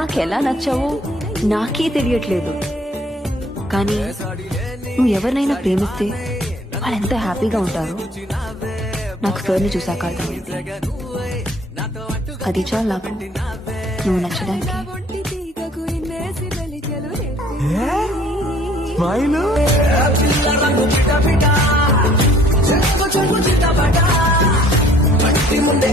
నాకెలా నచ్చావో నాకే తెలియట్లేదు. కానీ నువ్వు ఎవరినైనా ప్రేమిస్తే వాళ్ళు ఎంత హ్యాపీగా ఉంటారో నాకు సార్ని చూసాక అర్థమైంది. అది చాలు నాకు నువ్వు నచ్చడానికి. ముందే